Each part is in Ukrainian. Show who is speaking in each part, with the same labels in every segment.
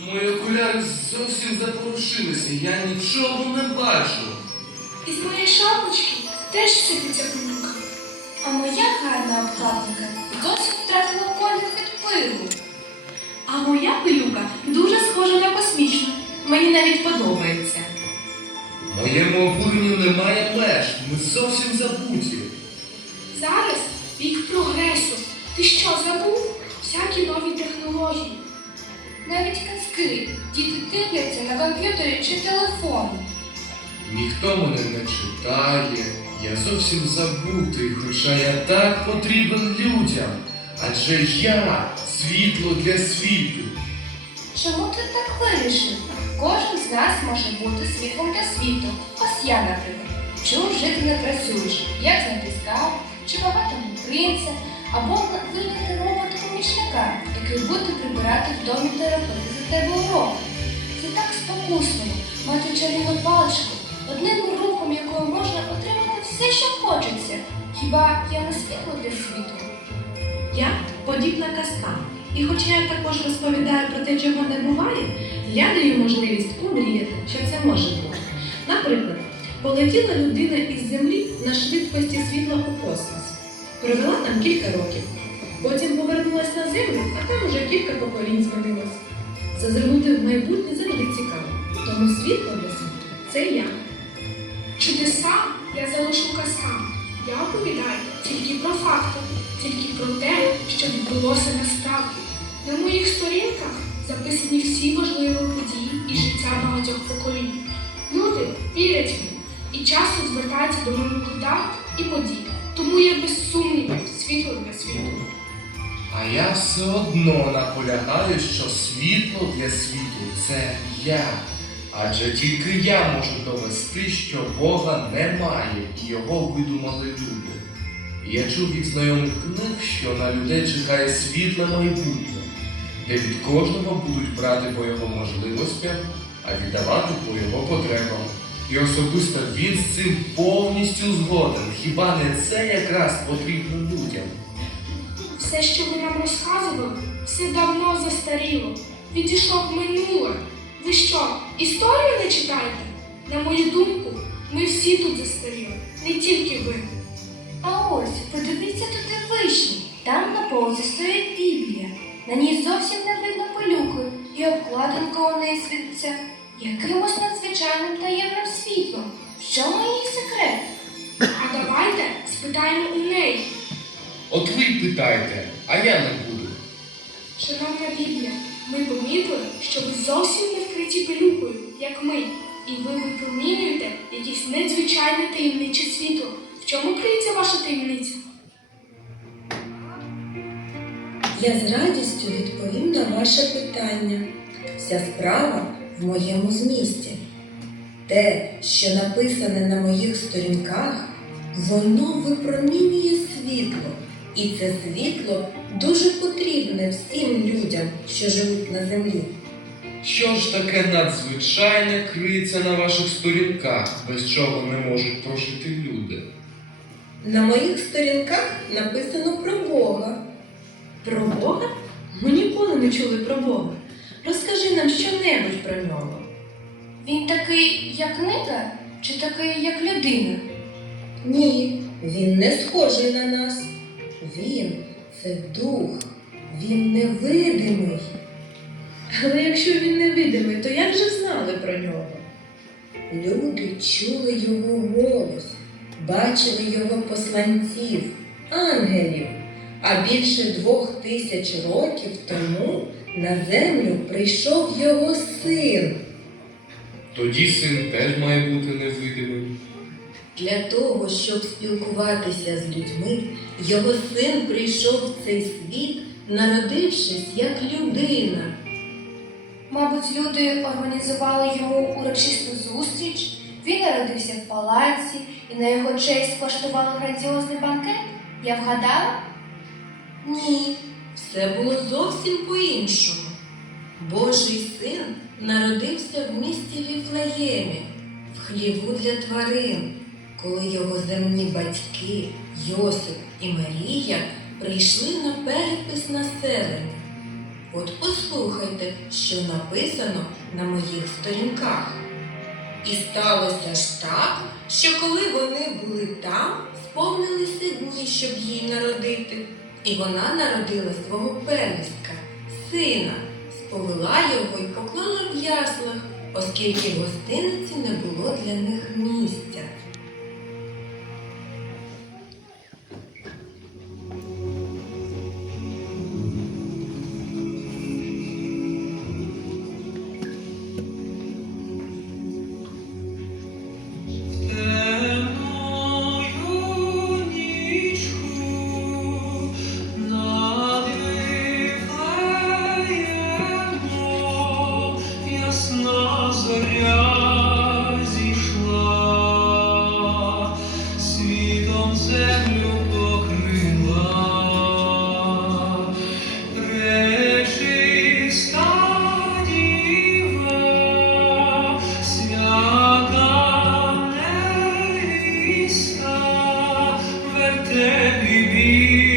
Speaker 1: Мої окуляри зовсім запорушилися, я нічого не бачу.
Speaker 2: Із моєї шапочки теж сипеться пилюка.
Speaker 3: А моя гарна обкладинка досі втратила колір від пилу.
Speaker 4: А моя пилюка дуже схожа на космічну. Мені навіть подобається.
Speaker 1: Моєму обуренню немає меж, ми зовсім забуті.
Speaker 2: Зараз вік прогресу. Ти що забув? Всякі нові технології.
Speaker 3: Навіть казки діти дивляться на комп'ютері чи телефоні.
Speaker 1: Ніхто мене не читає, я зовсім забутий, хоча я так потрібен людям. Адже я світло для світу.
Speaker 3: Чому ти так вирішив? Кожен з нас може бути світлом для світу. Ось я, наприклад. Чому жити не працюєш? Як знайти скарб, чи багатому принца, або виняти робота-помічника, який буде прибирати в домі та робити за тебе уроки. Це так спокусливо мати чарівну паличку, одним рухом якою можна отримати все, що хочеться. Хіба я не світло для світу?
Speaker 4: Я подібна казка. І хоча я також розповідаю про те, чого не буває, я даю можливість помріяти, що це може бути. Наприклад, полетіла людина із землі на швидкості світла у космос. Провела там кілька років. Потім повернулась на землю, а там уже кілька поколінь змінилось. Зазирнути в майбутнє завжди цікаво. Тому світло світу це я.
Speaker 2: Чудеса я залишу казкам. Я оповідаю тільки про факти, тільки про те, що відбулося насправді. На моїх сторінках записані всі важливі події і життя багатьох поколінь. Люди вірять мені і часто звертаються до мене дат і подій. Тому я без сумнівів світло для світу.
Speaker 1: А я все одно наполягаю, що світло для світу це я. Адже тільки я можу довести, що Бога немає і його видумали люди. Я чув від знайомих книг, що на людей чекає світле майбутнє, де від кожного будуть брати по його можливостям, а віддавати по його потребам. І особисто він з цим повністю згоден. Хіба не це якраз потрібно людям?
Speaker 2: Все, що ви нам розказували, все давно застаріло. Відійшло в минуле. Ви що, історію не читаєте? На мою думку, ми всі тут застаріли, не тільки ви.
Speaker 3: А ось, подивіться туди вишні. Там на полці стоїть Біблія. На ній зовсім не видно пилюки, і обкладинка у неї світиться якимось надзвичайним таємним світлом. В чому її секрет?
Speaker 2: А давайте спитаємо у неї.
Speaker 1: От ви й питайте, а я не буду.
Speaker 2: Шановна Біблія, ми помітили, що ви зовсім не вкриті пилюкою, як ми, і ви випромінюєте якесь надзвичайне таємниче світло. В чому криється ваша таємниця?
Speaker 5: Я з радістю відповім на ваше питання. Вся справа в моєму змісті. Те, що написане на моїх сторінках, воно випромінює світло. І це світло дуже потрібне всім людям, що живуть на землі.
Speaker 1: Що ж таке надзвичайне криється на ваших сторінках, без чого не можуть прожити люди?
Speaker 5: На моїх сторінках написано про Бога.
Speaker 4: Про Бога? Ми ніколи не чули про Бога. Розкажи нам щонебудь про нього.
Speaker 3: Він такий, як книга, чи такий, як людина?
Speaker 5: Ні, він не схожий на нас. Він це дух, він невидимий.
Speaker 4: Але якщо він невидимий, то як же знали про нього?
Speaker 5: Люди чули його голос, бачили його посланців, ангелів. А більше двох тисяч років тому на землю прийшов його син.
Speaker 1: Тоді син теж має бути невидимим.
Speaker 5: Для того, щоб спілкуватися з людьми, його син прийшов в цей світ, народившись як людина.
Speaker 3: Мабуть, люди організували йому урочисту зустріч, він народився в палаці і на його честь влаштували грандіозний банкет. Я вгадала?
Speaker 5: Ні, все було зовсім по-іншому. Божий син народився в місті Віфлеємі, в хліву для тварин, коли його земні батьки Йосип і Марія прийшли на перепис населення. От послухайте, що написано на моїх сторінках. І сталося ж так, що коли вони були там, сповнилися дні, щоб їй народити. І вона народила свого первістка, сина, сповела його і поклала в яслах, оскільки в гостиниці не було для них місця.
Speaker 6: В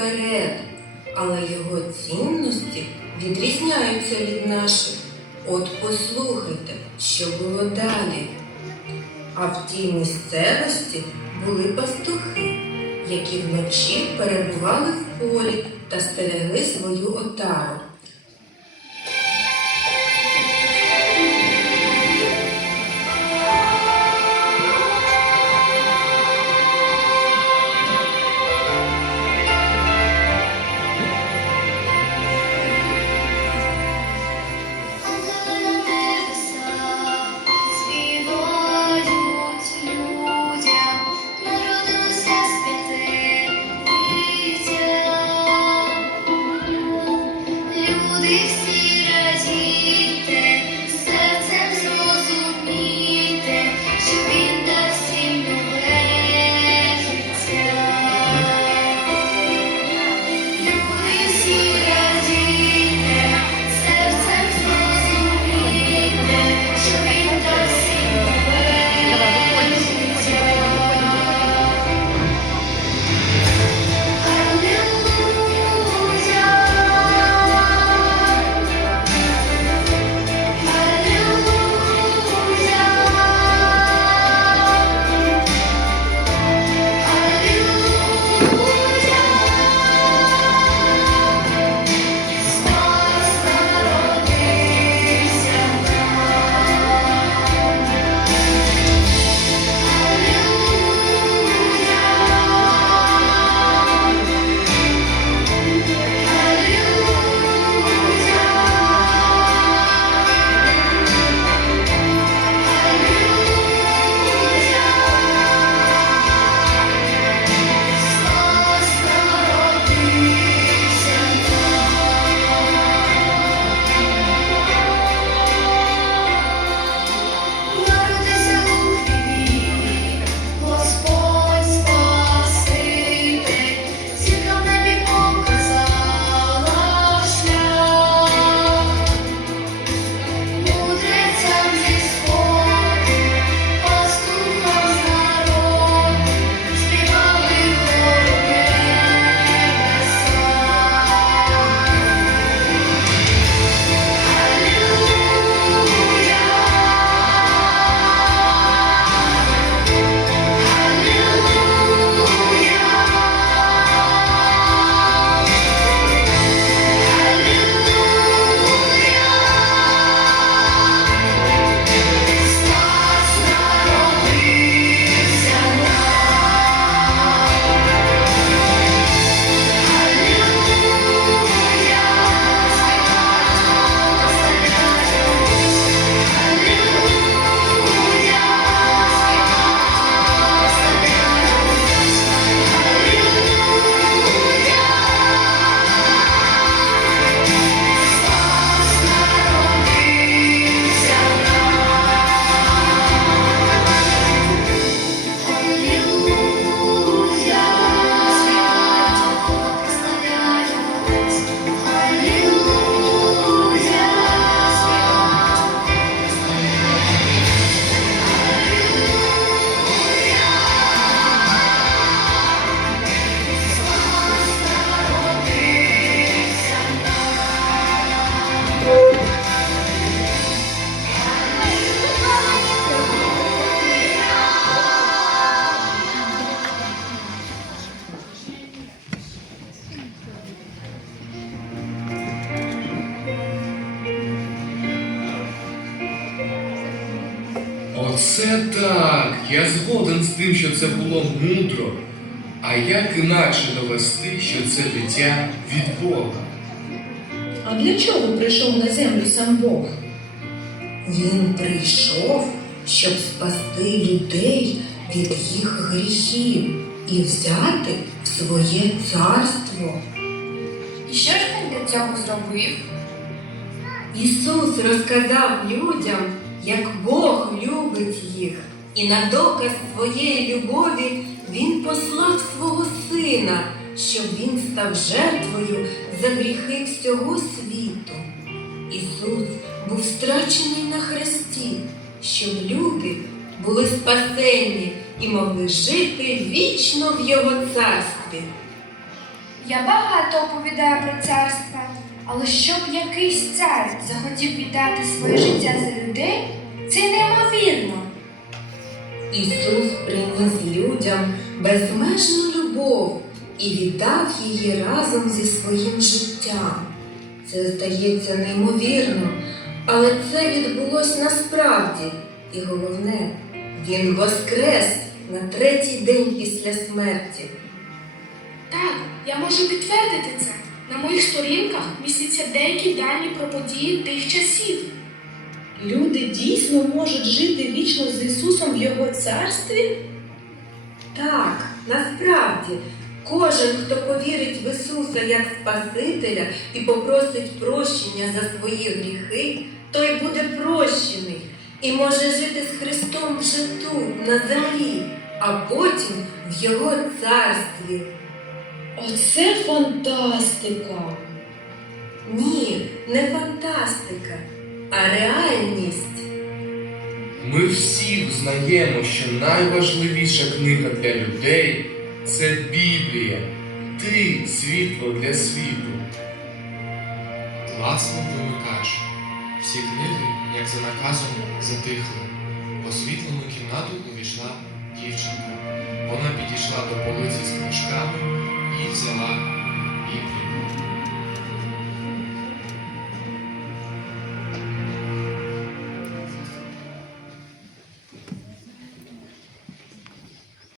Speaker 5: наперед, але його цінності відрізняються від наших. От послухайте, що було далі. А в тій місцевості були пастухи, які вночі перебували в полі та стерегли свою отару.
Speaker 1: Тим, що це було мудро. А як інакше довести, що це дитя від Бога?
Speaker 4: А для чого прийшов на землю сам Бог?
Speaker 5: Він прийшов, щоб спасти людей від їх гріхів і взяти в своє царство.
Speaker 3: І що ж він для цього зробив?
Speaker 5: Ісус розказав людям, як Бог любить їх, і на доказ своєї любові Він послав свого сина, щоб він став жертвою за гріхи всього світу. Ісус був страчений на хресті, щоб люди були спасені і могли жити вічно в Його царстві.
Speaker 3: Я багато оповідаю про царство, але щоб якийсь цар захотів віддати своє життя за людей, це неймовірно.
Speaker 5: Ісус приніс людям безмежну любов і віддав її разом зі своїм життям. Це здається неймовірно, але це відбулось насправді. І головне, він воскрес на третій день після смерті.
Speaker 2: Так, я можу підтвердити це. На моїх сторінках містяться деякі дані про події тих часів.
Speaker 4: Люди дійсно можуть жити вічно з Ісусом в Його царстві?
Speaker 5: Так, насправді, кожен, хто повірить в Ісуса як Спасителя і попросить прощення за свої гріхи, той буде прощений і може жити з Христом вже тут, на землі, а потім в Його царстві.
Speaker 4: Оце фантастика!
Speaker 5: Ні, не фантастика, а реальність.
Speaker 1: Ми всі знаємо, що найважливіша книга для людей це Біблія. Ти світло для світу.
Speaker 7: Класно вимикач. Всі книги, як за наказом, затихли. По світлому кімнату увійшла дівчинка. Вона підійшла до полиці з книжками і взяла Біблію.